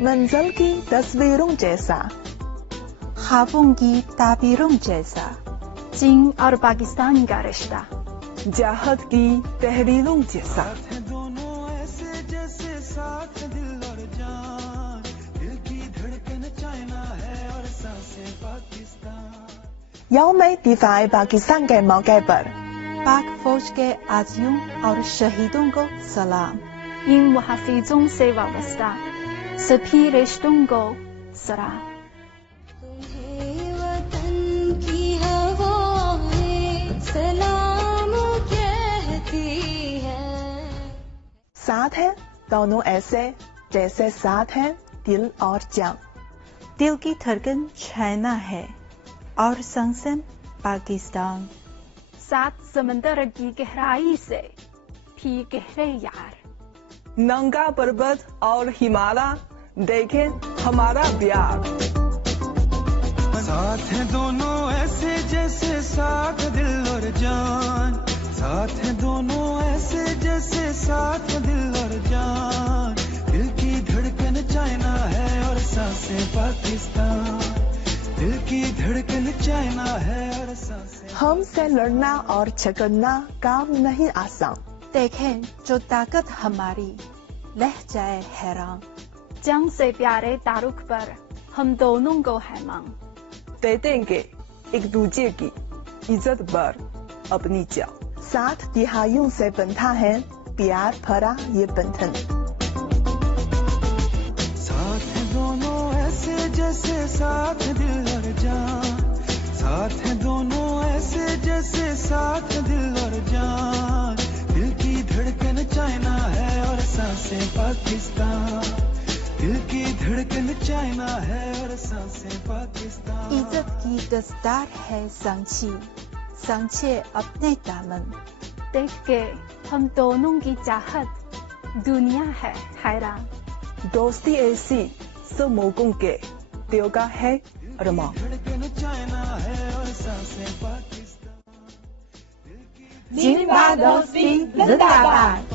मंजिल की तस्वीरों जैसा, ख्वाबों की ताबीरों जैसा, चीन और पाकिस्तान का रिश्ता, चाहत की तहरीरों जैसा। दोनों ऐसे जैसे साथ दिल और जान, दिल की धड़कन चाइना है और सांसें पाकिस्तान। यौम दिफाए पाकिस्तान के मौके पर पाक फौज के आजियों और शहीदों को सलाम। इन मुहाफिजों से वाबस्ता सभी रिश्तों को सलाम। तुम्हें वतन की हवाएं सलाम कहती है। साथ है दोनों ऐसे जैसे साथ है दिल और जान। दिल की धड़कन चाइना है और सांसें पाकिस्तान। सात समंदर की गहराई से भी गहरे यार, नंगा पर्वत और हिमालय देखें हमारा प्यार। साथ हैं दोनों ऐसे जैसे साथ दिल और जान, साथ हैं दोनों ऐसे जैसे साथ दिल और जान, दिल की धड़कन चाइना है और सांसें पाकिस्तान, दिल की धड़कन चाइना है और सांसें। हमसे लड़ना और झगड़ना काम नहीं आसान। देखें जो ताकत हमारी लह जाए हैरान। जंग से प्यारे तारुक पर हम दोनों को है मांग। दे देंगे एक दूजे की इज्जत पर अपनी जान। 7 दिहाइयों से बंधा है प्यार भरा ये बंधन। साथ हैं दोनों ऐसे जैसे साथ दिल और जान, साथ हैं दोनों ऐसे जैसे साथ दिल और जान, दिल की धड़कन चाइना है और सांसें पाकिस्तान, दिल की धड़कन चाइना है और सांसें पाकिस्तान। इज्जत की दस्तार है सांची, सांचे अपने दामन। देख के हम दोनों की चाहत दुनिया है हैरान। दोस्ती ऐसी सब मौकों के दिल का है अरमान। धड़कन चाइना है और सांसें पाकिस्तान। जिंदाबाद दोस्ती जिंदाबाद।